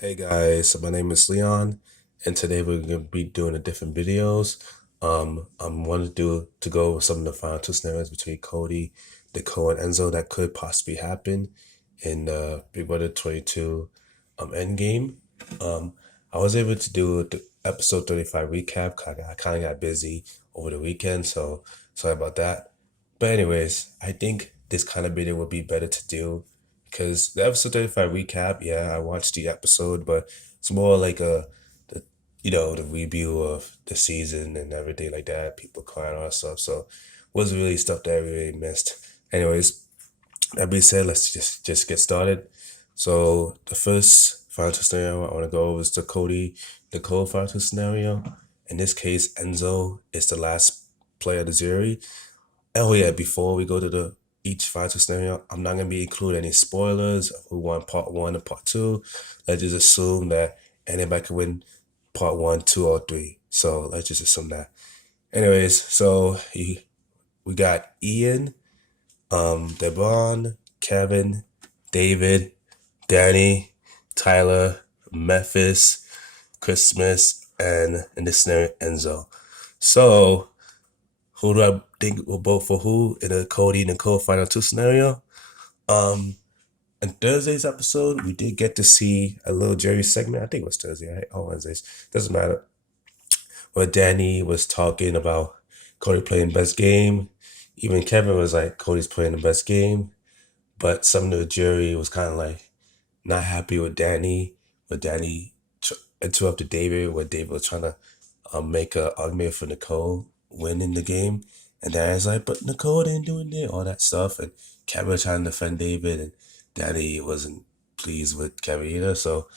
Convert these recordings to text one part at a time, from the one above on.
Hey guys, so my name is Leon, and today we're gonna be doing a different videos. I'm wanting to go over some of the final two scenarios between Cody, Nicole, and Enzo that could possibly happen in Big Brother 22 Endgame. I was able to do the episode 35 recap. 'Cause I kind of got busy over the weekend, so sorry about that. But anyways, I think this kind of video would be better to do because the episode 35 recap, yeah, I watched the episode, but it's more like the the review of the season and everything like that, people crying all that stuff. So was really stuff that I really missed. Anyways, that being said, let's just get started. So the first final scenario I want to go over is the Cody Nicole final scenario. In this case, Enzo is the last player of the jury. Oh yeah, before we go to the each final scenario, I'm not gonna be including any spoilers of who won part one and part two. Let's just assume that anybody can win part one, two, or three. So let's just assume that. Anyways, we got Ian, Devon, Kevin, David, Danny, Tyler, Memphis, Christmas, and in this scenario, Enzo. So who do I think will vote for who in the Cody Nicole final two scenario? Um, in Thursday's episode, we did get to see a little Jerry segment. I think it was Thursday, right? Oh, Wednesdays. Doesn't matter. Where Danny was talking about Cody playing best game. Even Kevin was like, Cody's playing the best game. But some of the jury was kind of like not happy with Danny. But Danny interrupted David, where David was trying to make an argument for Nicole winning the game. And Danny's like, but Nicole didn't do it, all that stuff. And Kevin was trying to defend David, and Danny wasn't pleased with Kevin either. So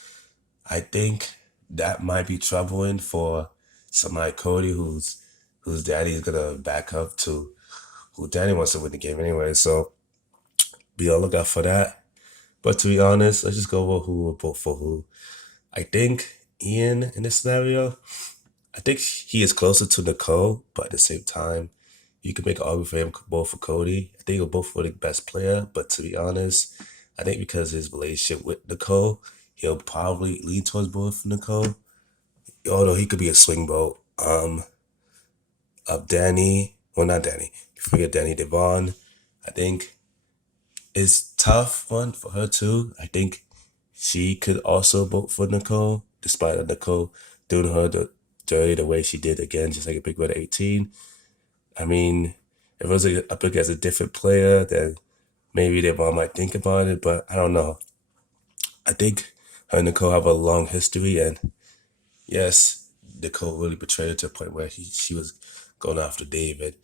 I think that might be troubling for somebody like Cody, whose daddy is gonna back up to who Danny wants to win the game anyway. So be on the lookout for that. But to be honest, let's just go over who will vote for who. I think Ian in this scenario, I think he is closer to Nicole, but at the same time, you can make an argument for him both for Cody. I think he'll both for the best player, but to be honest, I think because of his relationship with Nicole, he'll probably lean towards both for Nicole. Although he could be a swing vote. Of Danny, well not Danny, forget Danny Devon. I think it's tough one for her too. I think she could also vote for Nicole, despite Nicole doing her dirty the way she did again, just like a Big Brother 18. I mean, if it was up against a different player, then maybe their mom might think about it, but I don't know. I think her and Nicole have a long history, and yes, Nicole really betrayed her to a point where she was going after David,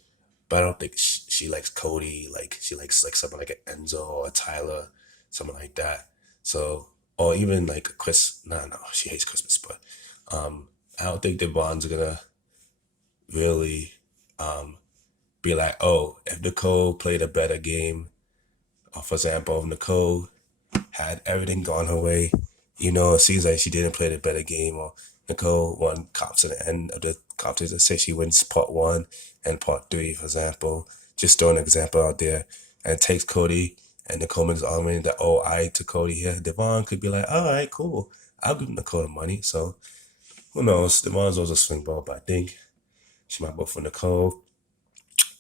but I don't think she likes Cody. Like she likes like someone like an Enzo or a Tyler, someone like that. So, or even like a Chris. No, she hates Christmas, but I don't think the bonds are gonna really be like, oh, if Nicole played a better game, or for example, if Nicole had everything gone her way, it seems like she didn't play the better game, or Nicole won cops at the end of the competition. Say she wins part one and part three, for example. Just throwing an example out there, and it takes Cody and Nicole wins argument that, oh, I to Cody here. Devon could be like, all right, cool. I'll give Nicole the money. So who knows? Devon's also a swing ball, but I think she might vote for Nicole.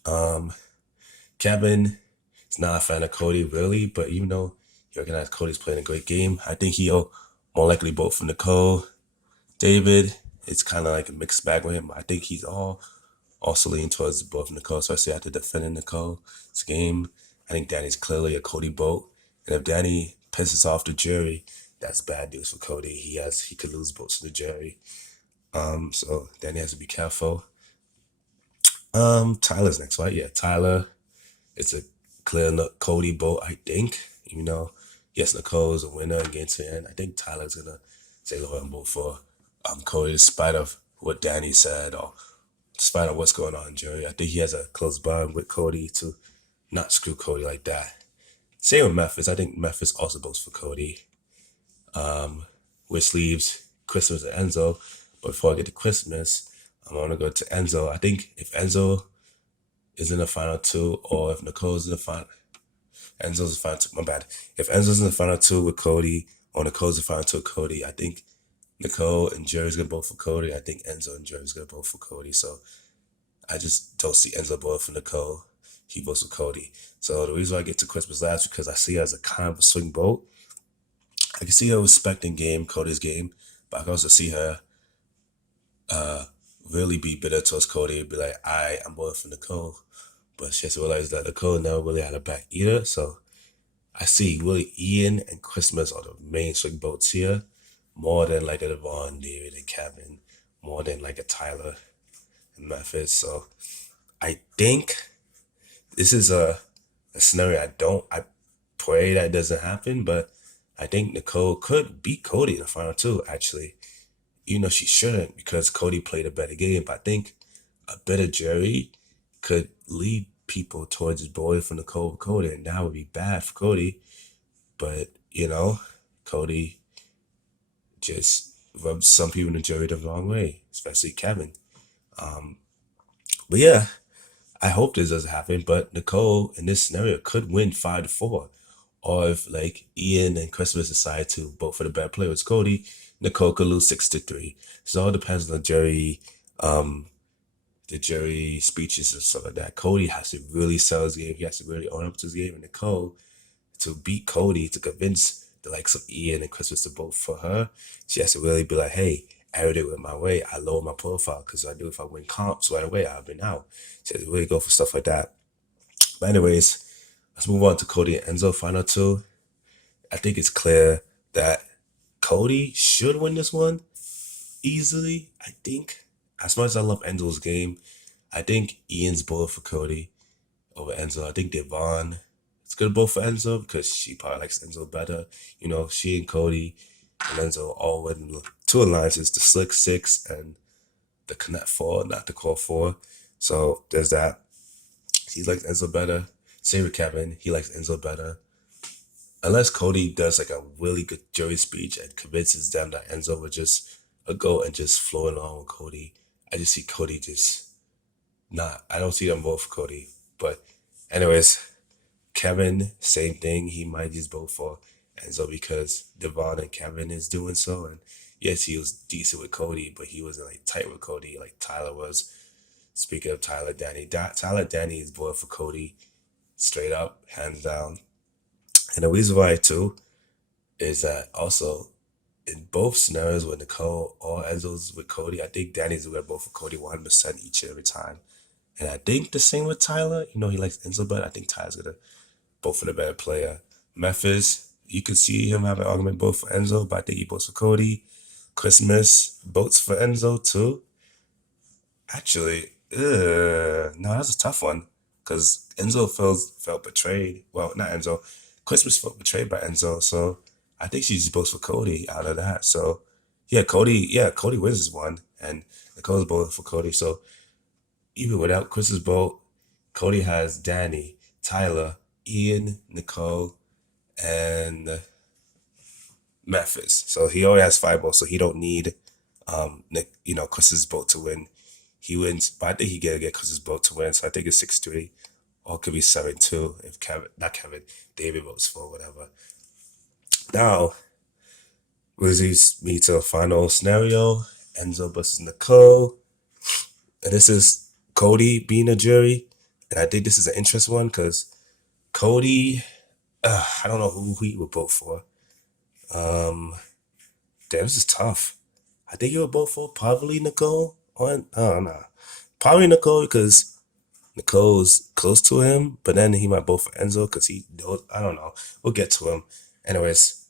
Um, Kevin is not a fan of Cody really, but even though he recognizes Cody's playing a great game, I think he'll more likely vote for Nicole. David, it's kind of like a mixed bag with him. I think he's also leaning towards both Nicole, especially after defending Nicole's game. I think Danny's clearly a Cody vote, and if Danny pisses off the jury, that's bad news for Cody. He could lose votes to the jury. So Danny has to be careful. Tyler's next, right? Yeah, Tyler. It's a clear Cody vote, I think. Yes, Nicole is a winner against the end. I think Tyler's gonna say the and vote for Cody, despite of what Danny said or despite of what's going on in jury. I think he has a close bond with Cody to not screw Cody like that. Same with Memphis. I think Memphis also votes for Cody, which leaves Christmas and Enzo. But before I get to Christmas, I want to go to Enzo. I think if Enzo is in the final two, or if Nicole's in the final, Enzo's in the final two. My bad. If Enzo's in the final two with Cody, or Nicole's referring to Cody. I think Nicole and Jerry's gonna vote for Cody. I think Enzo and Jerry's gonna vote for Cody. So I just don't see Enzo voting for Nicole. He votes for Cody. So the reason why I get to Christmas last because I see her as a kind of a swing vote. I can see her respecting game, Cody's game, but I can also see her really be bitter towards Cody and be like, I'm voting for Nicole. But she has to realize that Nicole never really had a back either. So I see really Ian and Christmas are the main swing votes here, more than like a Devon, David, and Kevin, more than like a Tyler and Memphis. So I think this is a scenario I pray that doesn't happen, but I think Nicole could beat Cody in the final two, actually. Even though she shouldn't because Cody played a better game. But I think a better Jerry could lead people towards his boy from Nicole Cody, and that would be bad for Cody. But, Cody just rubbed some people in the jury the wrong way, especially Kevin. But yeah, I hope this doesn't happen. But Nicole in this scenario could win 5-4. Or if like Ian and Christmas decide to vote for the better player with Cody, Nicole could lose 6-3. So it all depends on the jury speeches and stuff like that. Cody has to really sell his game. He has to really own up to his game. And Nicole, to beat Cody, to convince the likes of Ian and Christmas to vote for her, she has to really be like, hey, I already went my way. I lower my profile because I knew if I win comps right away, I've been out. She has to really go for stuff like that. But anyways, let's move on to Cody and Enzo final two. I think it's clear that Cody should win this one easily. I think, as much as I love Enzo's game, I think Ian's bullet for Cody over Enzo. I think Devon is good both for Enzo because she probably likes Enzo better. She and Cody and Enzo all win two alliances, the Slick Six and the Connect Four, not the Core Four. So there's that. He likes Enzo better. Same with Kevin. He likes Enzo better. Unless Cody does like a really good jury speech and convinces them that Enzo would just go and just flow along with Cody, I just see Cody just not. I don't see them vote for Cody. But anyways, Kevin, same thing. He might just vote for Enzo because Devon and Kevin is doing so. And yes, he was decent with Cody, but he wasn't like tight with Cody like Tyler was. Speaking of Tyler, Danny is voting for Cody straight up, hands down. And the reason why too is that also in both scenarios with Nicole or Enzo's with Cody, I think Danny's gonna vote for Cody 100% each and every time. And I think the same with Tyler. He likes Enzo better. I think Tyler's gonna vote for the better player. Memphis, you can see him have an argument both for Enzo, but I think he votes for Cody. Christmas votes for Enzo too. Actually, no, that's a tough one because Enzo felt betrayed. Well, not Enzo. Christmas felt betrayed by Enzo, so I think she's votes for Cody out of that. So Cody wins this one, and Nicole's voting for Cody. So even without Chris's vote, Cody has Danny, Tyler, Ian, Nicole, and Memphis. So he already has 5 votes, so he don't need Chris's vote to win. He wins, but I think he get Chris's vote to win. So I think it's 6-3, or it could be 7-2 if David votes for whatever. Now, this leads me to the final scenario: Enzo versus Nicole, and this is Cody being a jury. And I think this is an interesting one because Cody, I don't know who he would vote for. Damn, this is tough. I think he would vote for probably Nicole. I don't know. Probably Nicole because Nicole's close to him, but then he might vote for Enzo because he knows. I don't know. We'll get to him. Anyways,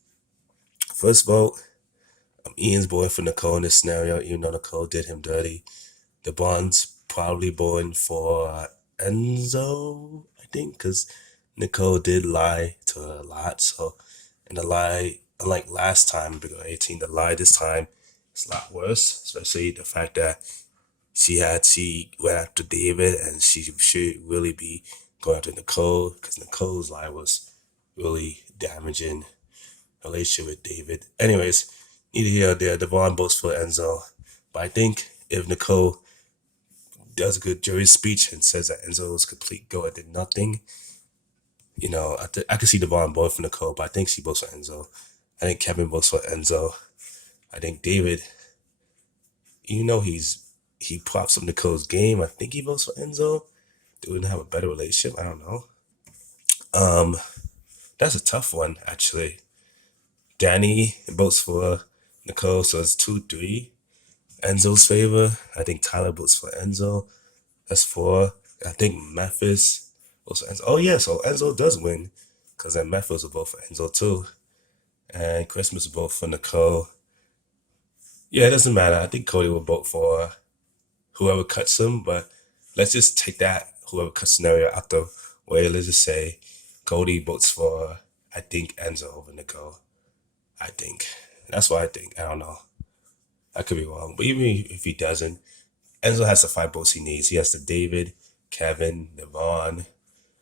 first vote, Ian's voting for Nicole in this scenario, even though Nicole did him dirty. The Bond's probably voting for Enzo, I think, because Nicole did lie to her a lot. So, and the lie, unlike last time, Big 18, the lie this time is a lot worse, especially the fact that she went after David and she should really be going after Nicole because Nicole's lie was really damaging her relationship with David. Anyways, neither here nor there, Devon votes for Enzo. But I think if Nicole does a good jury speech and says that Enzo was complete go and did nothing, I can see Devon voting for Nicole, but I think she votes for Enzo. I think Kevin votes for Enzo. I think David, he props up Nicole's game. I think he votes for Enzo. They wouldn't have a better relationship. I don't know. Um, that's a tough one actually. Danny votes for Nicole, so it's 2-3. Enzo's favor. I think Tyler votes for Enzo. That's 4. I think Memphis votes for Enzo. Oh yeah, so Enzo does win, because then Memphis will vote for Enzo too, and Christmas will vote for Nicole. Yeah, it doesn't matter. I think Cody will vote for whoever cuts him, but let's just take that whoever cuts scenario out the way. Let's just say Cody votes for, I think, Enzo over Nicole. I think. That's what I think. I don't know. I could be wrong. But even if he doesn't, Enzo has the 5 votes he needs. He has the David, Kevin, Devon.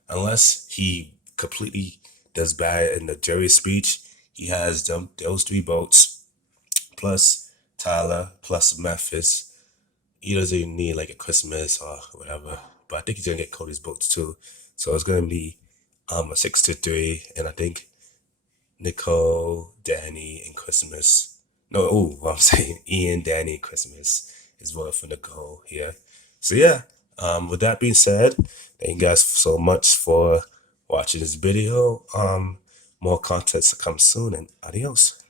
Unless he completely does bad in the jury speech, he has those 3 votes plus Tyler plus Memphis. He doesn't even need like a Christmas or whatever. But I think he's gonna get Cody's votes too. So it's gonna be a 6-3, and I think Nicole, Danny, and Christmas. No, what I'm saying, Ian, Danny, and Christmas is voting for Nicole here. So yeah, with that being said, thank you guys so much for watching this video. More content to come soon, and adios.